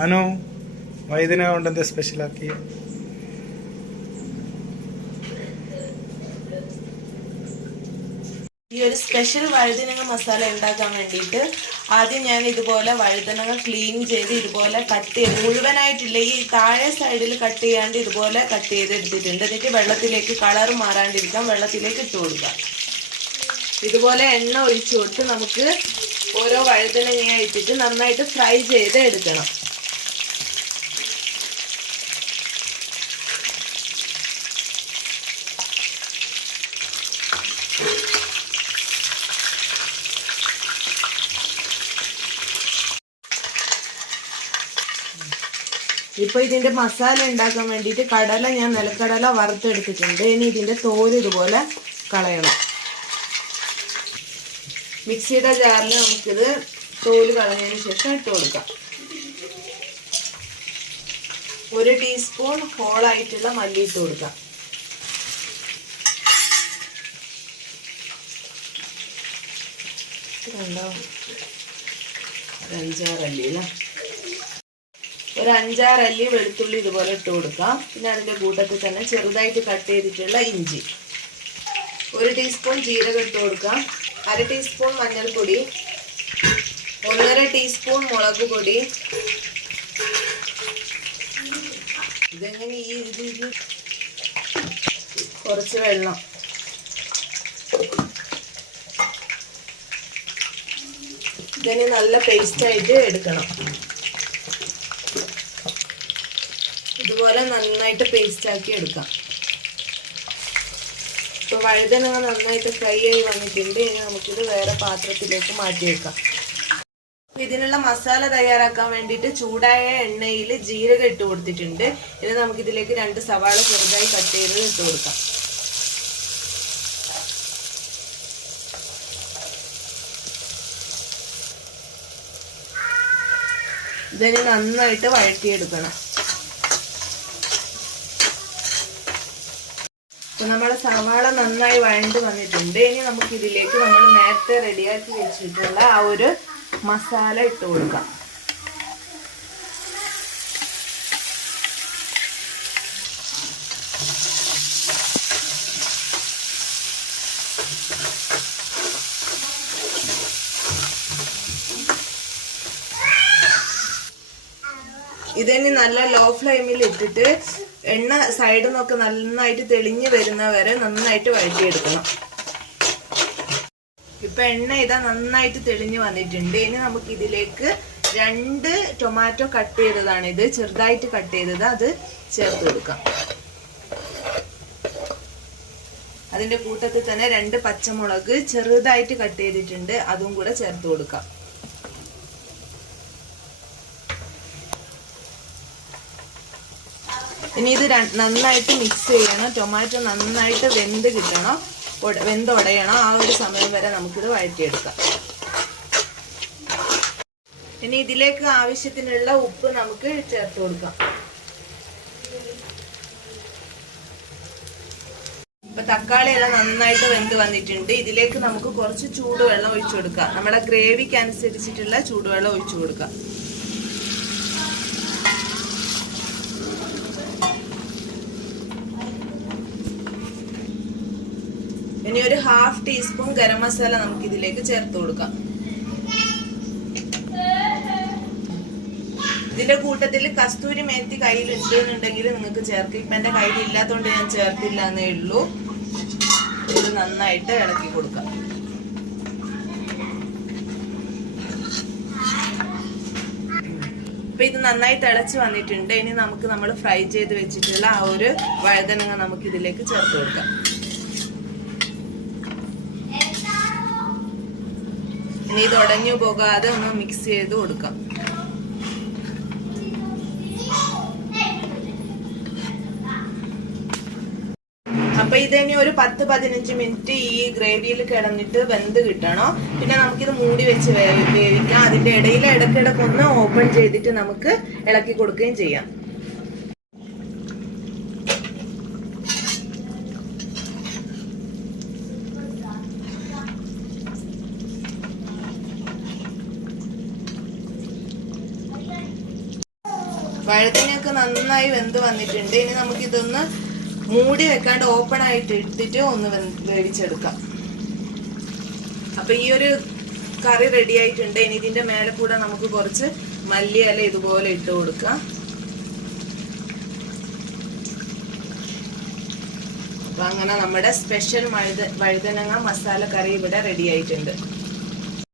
അനു വൈദ്യന കൊണ്ട് എന്താ സ്പെഷ്യലാക്കി? ഈ ഒരു സ്പെഷ്യൽ വഴുതനങ്ങ മസാല ഉണ്ടാക്കാൻ വേണ്ടിയിട്ട് ആദ്യം ഞാൻ ഇതുപോലെ വഴുതനങ്ങ ക്ലീൻ ചെയ്ത് ഇതുപോലെ കട്ട് ചെയ്ത് മുഴുവനായിട്ടില്ല, ഈ താഴെ സൈഡിൽ കട്ട് ചെയ്യാണ്ട് ഇതുപോലെ കട്ട് ചെയ്ത് എടുത്തിട്ടുണ്ട്. എന്നിട്ട് വെള്ളത്തിലേക്ക് കളർ മാറാണ്ടിരിക്കാൻ വെള്ളത്തിലേക്ക് ഇട്ട് കൊടുക്കാം. ഇതുപോലെ എണ്ണ ഒഴിച്ചു കൊടുത്ത് നമുക്ക് ഓരോ വഴുതനങ്ങയായി ഇട്ടിട്ട് നന്നായിട്ട് ഫ്രൈ ചെയ്ത് എടുക്കണം. ഇപ്പൊ ഇതിന്റെ മസാല ഉണ്ടാക്കാൻ വേണ്ടിയിട്ട് കടല ഞാൻ നിലക്കടല വറുത്തെടുത്തിട്ടുണ്ട്. ഇനി ഇതിന്റെ തോല് ഇതുപോലെ കളയണം. മിക്സിയുടെ ജാറിൽ നമുക്കിത് തോല് കളഞ്ഞതിന് ശേഷം ഇട്ട് കൊടുക്കാം. 1 ടീസ്പൂൺ ഹോളായിട്ടുള്ള മല്ലി ഇട്ട് കൊടുക്കാം. കണ്ടോ, 5-6 അല്ലി അല്ലേ, ഒരു 5-6 അല്ലി വെളുത്തുള്ളി ഇതുപോലെ ഇട്ട് കൊടുക്കാം. പിന്നെ അതിന്റെ കൂട്ടത്തിൽ തന്നെ ചെറുതായിട്ട് കട്ട് ചെയ്തിട്ടുള്ള ഇഞ്ചി, 1 ടീസ്പൂൺ ജീരകം ഇട്ട് കൊടുക്കാം, 1/2 ടീസ്പൂൺ മഞ്ഞൾപ്പൊടി, 1/2 ടീസ്പൂൺ മുളക് പൊടി. ഇതെങ്ങനെ ഇത് കുറച്ച് വെള്ളം, ഇതിനെ നല്ല പേസ്റ്റ് ആയിട്ട് എടുക്കണം. ഇതുപോലെ നന്നായിട്ട് പേസ്റ്റ് ആക്കി എടുക്കാം. ഇപ്പൊ വഴുതനങ്ങ നന്നായിട്ട് ഫ്രൈ ആയി വന്നിട്ടുണ്ട്. ഇനി നമുക്കിത് വേറെ പാത്രത്തിലേക്ക് മാറ്റി വെക്കാം. ഇതിനുള്ള മസാല തയ്യാറാക്കാൻ വേണ്ടിയിട്ട് ചൂടായ എണ്ണയിൽ ജീരകം ഇട്ട് കൊടുത്തിട്ടുണ്ട്. ഇനി നമുക്കിതിലേക്ക് 2 സവാള ചെറുതായി കട്ട് ചെയ്ത് ഇട്ട് കൊടുക്കാം. ഇതിനെ നന്നായിട്ട് വഴറ്റിയെടുക്കണം. അപ്പൊ നമ്മുടെ സവാള നന്നായി വഴണ്ട് വന്നിട്ടുണ്ട്. ഇനി നമുക്ക് ഇതിലേക്ക് നമ്മൾ നേരത്തെ റെഡിയാക്കി വെച്ചിട്ടുള്ള ആ ഒരു മസാല ഇട്ട് കൊടുക്കാം. ഇതിനി നല്ല ലോ ഫ്ലെയിമിൽ ഇട്ടിട്ട് എണ്ണ സൈഡിൽ നിന്നൊക്കെ നന്നായിട്ട് തെളിഞ്ഞു വരുന്ന വരെ നന്നായിട്ട് വഴറ്റിയെടുക്കണം. ഇപ്പൊ എണ്ണ ഇതാ നന്നായിട്ട് തെളിഞ്ഞു വന്നിട്ടുണ്ട്. ഇനി നമുക്ക് ഇതിലേക്ക് 2 ടൊമാറ്റോ കട്ട് ചെയ്തതാണ്, ഇത് ചെറുതായിട്ട് കട്ട് ചെയ്തത്, അത് ചേർത്ത് കൊടുക്കാം. അതിന്റെ കൂട്ടത്തിൽ തന്നെ 2 പച്ചമുളക് ചെറുതായിട്ട് കട്ട് ചെയ്തിട്ടുണ്ട്, അതും കൂടെ ചേർത്ത് കൊടുക്കാം. ഇനി ഇത് നന്നായിട്ട് മിക്സ് ചെയ്യണം. ടൊമാറ്റോ നന്നായിട്ട് വെന്ത് കിട്ടണം, വെന്തുടയണം. ആ ഒരു സമയം വരെ നമുക്കിത് വഴറ്റിയെടുക്കാം. ഇനി ഇതിലേക്ക് ആവശ്യത്തിനുള്ള ഉപ്പ് നമുക്ക് ചേർത്ത് കൊടുക്കാം. ഇപ്പൊ തക്കാളി എല്ലാം നന്നായിട്ട് വെന്ത് വന്നിട്ടുണ്ട്. ഇതിലേക്ക് നമുക്ക് കുറച്ച് ചൂടുവെള്ളം ഒഴിച്ചു കൊടുക്കാം. നമ്മുടെ ഗ്രേവിക്ക് അനുസരിച്ചിട്ടുള്ള ചൂടുവെള്ളം ഒഴിച്ചു കൊടുക്കാം. ഇനി ഒരു 1/2 ടീസ്പൂൺ ഗരം മസാല നമുക്ക് ഇതിലേക്ക് ചേർത്ത് കൊടുക്കാം. ഇതിന്റെ കൂട്ടത്തിൽ കസ്തൂരി മേത്തി കയ്യിലുണ്ട് എന്നുണ്ടെങ്കിൽ നിങ്ങൾക്ക് ചേർക്കാം. ഇപ്പൊ എന്റെ കയ്യിൽ ഇല്ലാത്തതുകൊണ്ട് ഞാൻ ചേർത്തില്ല എന്നേ ഉള്ളൂ. ഇത് നന്നായിട്ട് ഇളക്കി കൊടുക്കാം. ഇപ്പൊ ഇത് നന്നായി തിളച്ച് വന്നിട്ടുണ്ട്. ഇനി നമുക്ക് നമ്മൾ ഫ്രൈ ചെയ്ത് വെച്ചിട്ടുള്ള ആ ഒരു വഴുതനങ്ങ നമുക്ക് ഇതിലേക്ക് ചേർത്ത് കൊടുക്കാം. ഇനി ഇത് ഉടഞ്ഞു പോകാതെ ഒന്ന് മിക്സ് ചെയ്ത് കൊടുക്കാം. അപ്പൊ ഇതിനി ഒരു 10-15 മിനിറ്റ് ഈ ഗ്രേവിയിൽ കിടന്നിട്ട് വെന്ത് കിട്ടണം. പിന്നെ നമുക്കിത് മൂടി വെച്ച് വേവിക്കാം. അതിന്റെ ഇടയിൽ ഇടയ്ക്കിടയ്ക്ക് ഒന്ന് ഓപ്പൺ ചെയ്തിട്ട് നമുക്ക് ഇളക്കി കൊടുക്കുകയും ചെയ്യാം. വഴുതനയൊക്കെ നന്നായി വെന്ത് വന്നിട്ടുണ്ട്. ഇനി നമുക്ക് ഇതൊന്ന് മൂടി വെക്കാണ്ട് ഓപ്പൺ ആയിട്ട് ഇട്ടിട്ട് ഒന്ന് വേവിച്ചെടുക്കാം. അപ്പൊ ഈ ഒരു കറി റെഡി ആയിട്ടുണ്ട്. ഇനി ഇതിന്റെ മേലെ കൂടെ നമുക്ക് കുറച്ച് മല്ലിയില ഇതുപോലെ ഇട്ട് കൊടുക്കാം. അപ്പൊ അങ്ങനെ നമ്മുടെ സ്പെഷ്യൽ വഴുതനങ്ങ മസാല കറി ഇവിടെ റെഡി ആയിട്ടുണ്ട്.